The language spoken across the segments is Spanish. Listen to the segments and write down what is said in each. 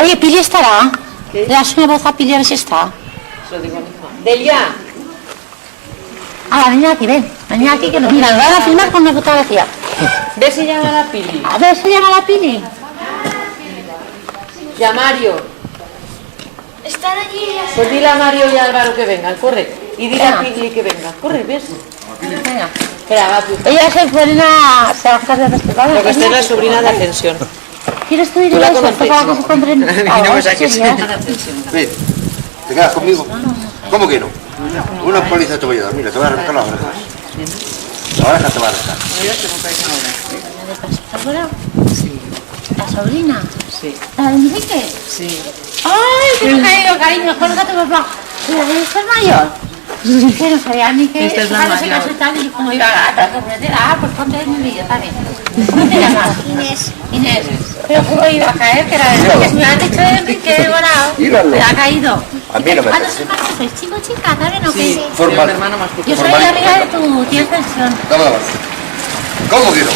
Oye, Pili estará. ¿Qué? Le das una voz a Pili a ver si está. Se lo digo a mi hija. ¡Delia! Ah, ven aquí, ven. Ven aquí que nos mira, nos van a filmar con una fotografía. Ve si llama a la Pili. A ver si llama la Pili. Ya Mario. Están allí. Pues dile a Mario y a Álvaro que vengan, corre. Y dile a Pili que venga, corre, ¿ves? Venga. Espera, va tú. Ella se pone a... Se va a de respetar. Porque esta es la sobrina de Ascensión. ¿Quieres tú ir a la eso? conoces? Para que se encuentren... No me saques. Ven, ¿te quedas conmigo? ¿Cómo que no? Una póliza te voy a dar, mira, te voy a arrancar las orejas. La oreja te va a arrancar. Sí. ¿La sobrina? Sí. ¿La de Enrique? Sí. ¡Ay, que me ha caído, cariño! ¡Colgate, papá! ¿La de esta es mayor? Que no sabía ni que... Esta es la cuando se mayor. casó y tal, y como iba a la carretera, pues ponte en mi vídeo también. ¿Cómo te llamas? Inés. Inés. Pero ¿cómo iba a caer? Que era de Enrique. Si me has dicho de Enrique, volado. Míralo. Me ha caído. A mí no me ¿Cuántos parece. hermanos sois? ¿Chico, chica? ¿Saben o qué? Sí. Formal. Soy un hermano más Yo pequeño. soy la amiga de tu tía Ascensión. Dame la mano. ¿Cómo que no?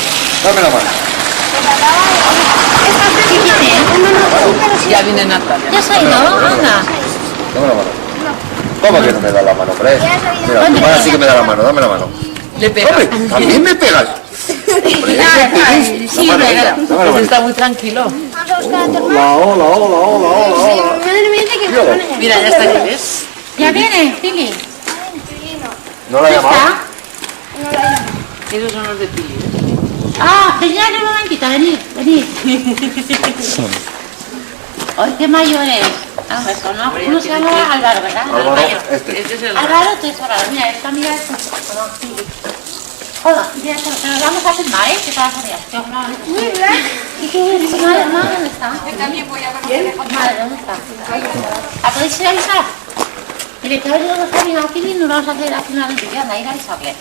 Dame la mano. ¿Qué tiene? Ya viene Natalia. Ya se ha ido, anda. Dame la mano. ¿Cómo que no me da la mano, hombre? Mira, tu madre sí que me da la mano, dame la mano. Le pega. ¡Hombre, a mí me pegas! Hombre, Ay, sí, dame la venga. mano, dame la Pues mano. está muy tranquilo. Vamos a buscar a tu hermano. Hola, hola, hola, hola, hola. Madre mía, que me pone ya. Mira, ya está aquí, ¿ves? ¿Ya viene, Pili? ¿No la ¿Ya he llamado? está? Esos son los de Pili, ¿ves? Ah, genial, un momentito, venid, venid. Ay, qué mayor es. Ah, pues no, uno se llama Álvaro, ¿verdad? El Álvaro, mayor. este. Este es el Álvaro, tú es Álvaro. Mira, esta amiga es como Pili. Hola, ya está, pero vamos a filmar, ¿eh? Que te vas a liar. Que ojalá. ¿Y qué es? Madre, ¿dónde está? Yo también voy a ver. Madre, ¿dónde está? ¿La podéis ir a avisar? Mire, que hoy luego está bien aquí y nos vamos a hacer aquí una vídeo. Anda, ir a avisarle.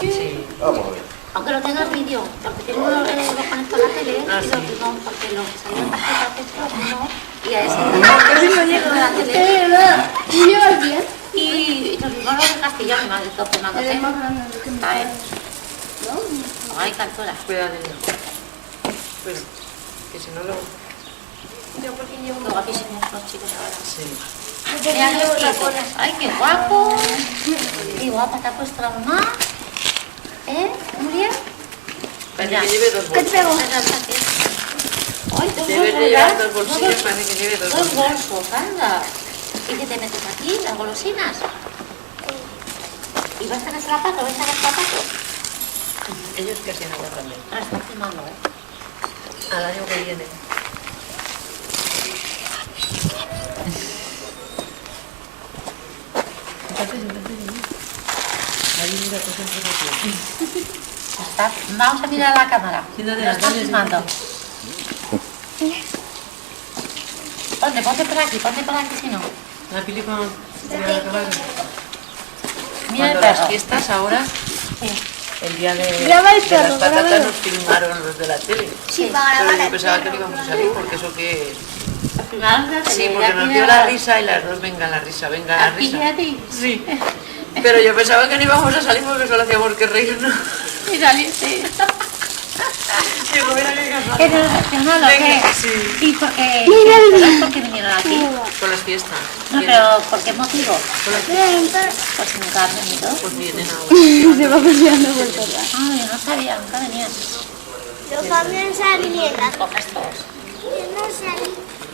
Sí. Vamos a ver. Aunque lo tengas vídeo, porque tengo lo conecto a la tele y lo tengo porque lo que salió en tarjeta texto no, y a ese no llego de la tele. Y los libros de castellano, que me ha dicho Fernando. A ver. Ay, cantora. Cuidado, niño. Pues, que si no lo... Luego aquí somos los chicos ahora. Sí. Mira qué bonito. Ay, qué guapo. Qué guapa te ha puesto la mamá. ¿Eh? Muy bien. Parece que lleve dos bolsos. Ay, dos Debe bolsos, de llevar ¿verdad? dos bolsillos, parece que lleve dos Dos bolsillos. bolsos, anda. ¿Y qué te metes aquí? ¿Las golosinas? ¿Y vas a sacar zapatos? ¿Vas a sacar zapatos? Ellos casi no aguantan bien. Ahora está filmando, ¿eh? Al año que viene. Está. Vamos a mirar a la cámara. Siéntate, Lo están Natalia, filmando. Ponte por aquí, si no. La Pili cuando... Mira el Cuando las perro. fiestas ahora, Sí. el día de, Graba el de perro, las patatas grábalo. nos filmaron los de la tele. Sí, para Pero grabar yo pensaba que no íbamos a salir porque eso que es. Al final de la Sí, tele, porque ya nos tiene dio la risa y las dos venga la risa, venga la ¿A ti y risa. a ti? Sí. Pero yo pensaba que no íbamos a salir porque solo hacíamos que reírnos. Y saliste. Digo, mira qué casualidad. Que no lo Venga, que. sí. ¿Y por qué? ¿Por qué vinieron aquí? Con las fiestas. No, pero ¿por qué motivo? Pues si nunca han venido. Pues vienen ahora. Se va peleando por todas. Ah, yo no sabía, nunca venían. Yo también salí en la... Coges todos. Yo no salí.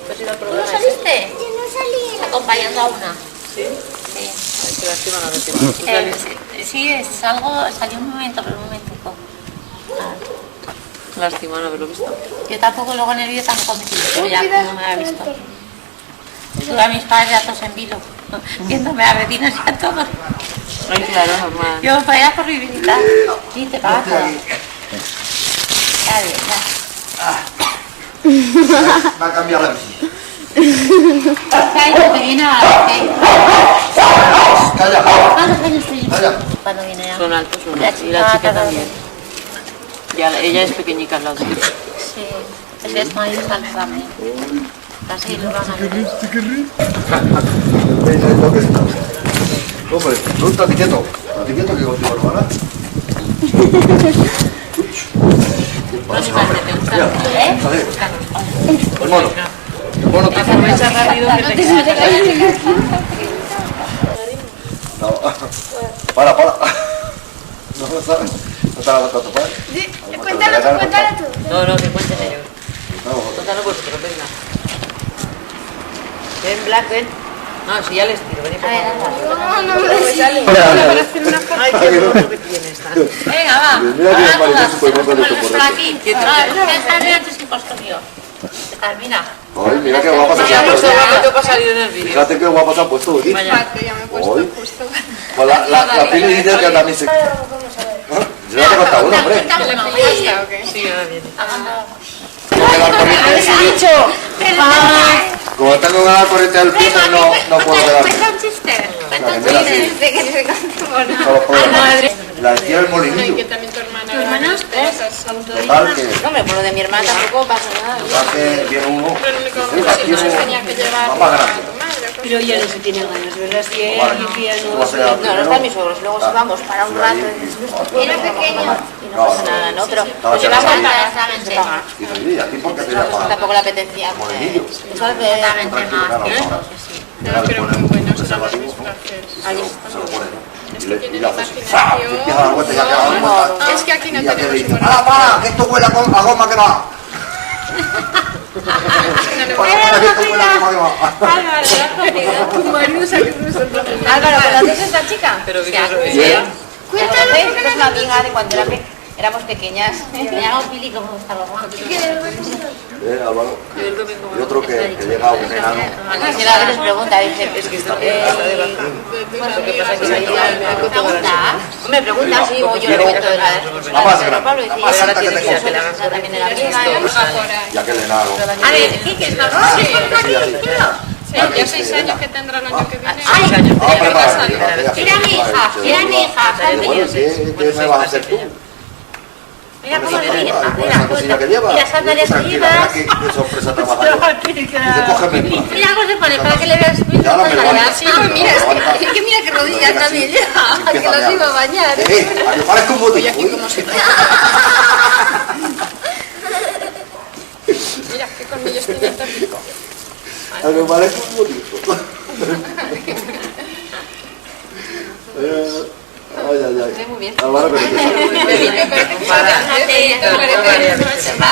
Pues si la ¿Tú no prueba es... saliste? Yo no salí en la... Acompañando a una. ¿Sí? Sí. Ay, qué lástima no verte más. ¿Tú saliste? Sí, salió un momento, pero un momentico. Lástima no haberlo visto. Yo tampoco luego en el vídeo tampoco me quise, pero ya no me había visto. Tuve a mis padres a todos en vilo, viéndome a vecinos y a todos. Ay, claro, normal. Yo para allá por mi visita y te pagas todo. Ya bien, ya. Va a cambiar la bici. Cállate, que viene a Calla. ¿Cuántos años tienes Calla. cuando viene ya? Son altos, son La altos. Y la chica chica cada también. Ella es pequeñica al lado de ella. Sí, es más alto también. Casi lo van a ver. Eso es lo que está. Hombre, tú estate quieto que contigo no van a. No sé, ¿te gusta? ¿Eh? Joder, hermano. Bueno, te Aprovecha rápido que te No. Para. No lo sabes. ¿No te la vas a topar? Cuéntalo tú. No, que cuenten ellos. No, Cuéntalo vosotros, venga. Ven, Black, ven. No, si ya les tiro, ven. Ay, qué bruto que tienes. Venga, va. Mira que Ahora María todas. se puede poner Vamos esto por por esto. aquí. Está antes que puesto mío. Mira. Ay, mira qué guapa se Ya ha no puesto. sé lo que ha salido en el vídeo. Fíjate qué guapa se ha puesto hoy. Vaya. Hoy. Pues la Pili dice que también se... Yo ya te he contado uno, hombre. Sí, ahora viene. Porque la corriente... Como tengo ganas de corriente del piso, no puedo quedarme. Cuenta un chiste. Cuenta un Mira, chiste. Solo puedo. La tía del molinillo. ¿Tu hermana? Total que... Hombre, por lo de mi hermana tampoco pasa nada. Total que viene uno... Aquí uno más grande. Pero ya no se tiene ganas, ¿verdad? Si él limpia, ¿Cómo se llama? No, no están mis suegros. Luego si vamos para un rato Era pequeño. y no pasa nada, ¿no? Pero No, nos ya llevamos no. se paga. Y dice, oye, ¿a ti por qué te llamas? Tampoco le apetecía. Molinillo? ¿Sabes? Totalmente más. Pero muy bueno, se lo hacemos. Se lo ponen. Y le haces ¡fa! Y empieza a dar vueltas y ya queda la vuelta. Es que aquí no Y ya te tenemos dice, humor. para! Que esto huele a goma que va. Para, que esto huele a goma que va. Álvaro, ¿conoces a esta chica? Pero que Bien. Cuéntalo. Es una amiga de cuando éramos pequeñas. Me llamo Pili como está guapo. Álvaro. Y otro que llega un enano. Si la les pregunta, dice, es que está de baja. Lo que pasa es que me pregunta si o yo le cuento de La más grande. Pablo y La más alta que te dice, conoce. también era amiga. Y aquel enano. A ver, ¿qué es más? Ya 6 años que tendrá el año que viene. Ay, Ah, prepara. era mi hija, era mi hija. Digo, bueno, ¿qué me vas a hacer tú? Mira cómo Con le esa mira. con esa cosilla que lleva. Mira, sandalias Tranquila, arriba. mira qué sorpresa trabaja yo. Dice, cógeme mi Mira cómo se pone para que le veas. Ya ahora me levanta. Sí, pues mira, es que mira que rodillas también ya, que los iba a bañar. A que parezca un botín. Mira, qué colmillos tiene este rico. A que parezca un botín. Ay. Muy bien. Álvaro, pero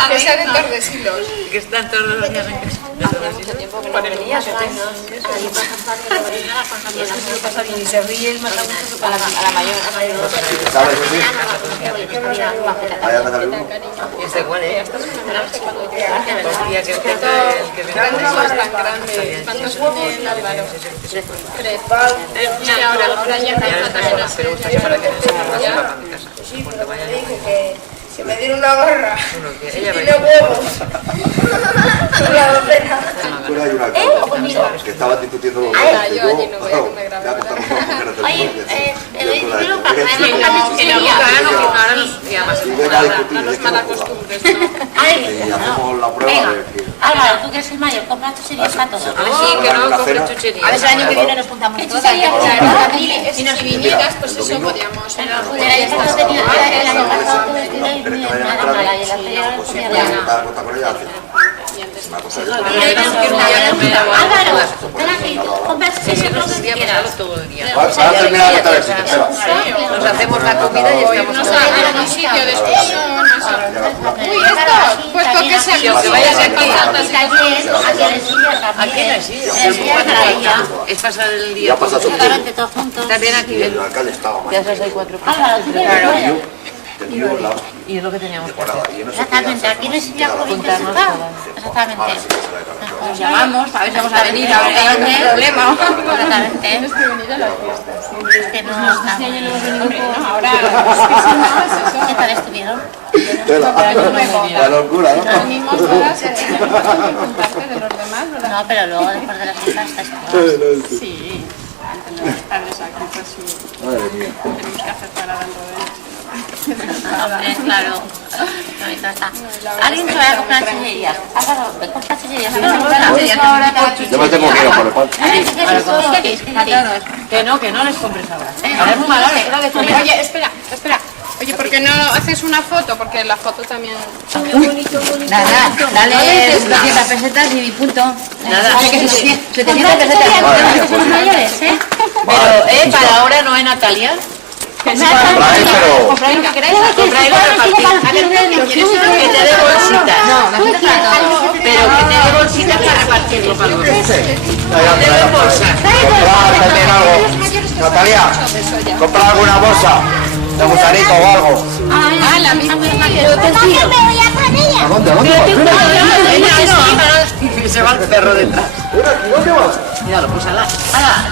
Que sea de Tordesillos. Que están todos los días en casa. Hace mucho tiempo que no venías. y se ríe el mata mucho que A la mayor. ¿sabes? Sí. Vaya a salir uno. ¿Y este cuál es? Confía que el que Grandes no es tan grande. ¿Cuántos tiene Álvaro? 3. Y ahora ya empieza también a ser. para que no se me vaya para mi casa. Cuando vaya Que me dieron una gorra. ella va a ir. huevos. Fuera hay una alcalde que estaba discutiendo los Ah, yo allí no voy a comer ya contamos con mujeres del Oye, pueblo. yo lo para Que no, ahora no, y además Y ven a discutir, no es nos que mala no jodas. costumbres, ¿no? Y hacemos la prueba Venga, de que... Álvaro, tú que eres el mayor, compra tus series para todo. Sí, que no compre cena. chucherías. A ver si el año que viene nos juntamos todas. Y si vinieras, pues eso podíamos. El año pasado tenía, el año pasado tuve que ir muy mala y el anterior Pues sí, comía pues bien. está acostada con ella. Una cosa de Álvaro, ven aquí, compra tus series lo que quieras. Todo el día. Va a terminar de contar el chiste, espera. Nos hacemos la comida y estamos Irnos a algún sitio de excursión, eso. Uy, esto, pues con que sea Que vayas aquí. Aquí no hay sitio. Es pasar el día. pasa todo. todos juntos. También aquí. El alcalde estaba mal. Ya sabes, hay 4 Álvaro, tú Te dio la Y es lo que teníamos que hacer. y no sé qué exactamente, hacer. aquí no existía provincia central. Exactamente. Ahora sí que se la he dado. Nos llamamos, a ver si vamos a venir, a ver qué hay un problema. Exactamente. Es que no ahora. ¿Qué tal estuvieron? La locura, ¿no? Las mismas horas se tienen que contarte de los demás, ¿verdad? No, pero luego después de las fiestas estás Sí. Antes de los padres aquí, pues sí. Madre mía. Tenemos que hacer para dentro de ellos. Hombre, claro. Ahorita está. Alguien se va a comprar chillerías. Álvaro, ve comprar chillerías. Yo me tengo que ir a por el pan. Que no les compres ahora. Ahora es muy malo, espera que Oye, espera. Oye, ¿por qué no haces una foto? Porque la foto también... Nada, dale 200 pesetas y punto. Nada, 700 pesetas. Somos mayores, ¿eh? Pero, para ahora no es Natalia. Compráis, pero... Compráis lo que queráis, compráis lo repartís. Que te dé bolsitas. Pero que te dé bolsitas para repartirlo para los demás. Te dé bolsas. Comprar también algo. Natalia, compra alguna bolsa de gusanito o algo. Ah, la misma. Mamá, que me voy a por ella. ¿A dónde? ¿A dónde vas? Se va el perro detrás. ¿Dónde vas? Míralo, pues ala. Mamá,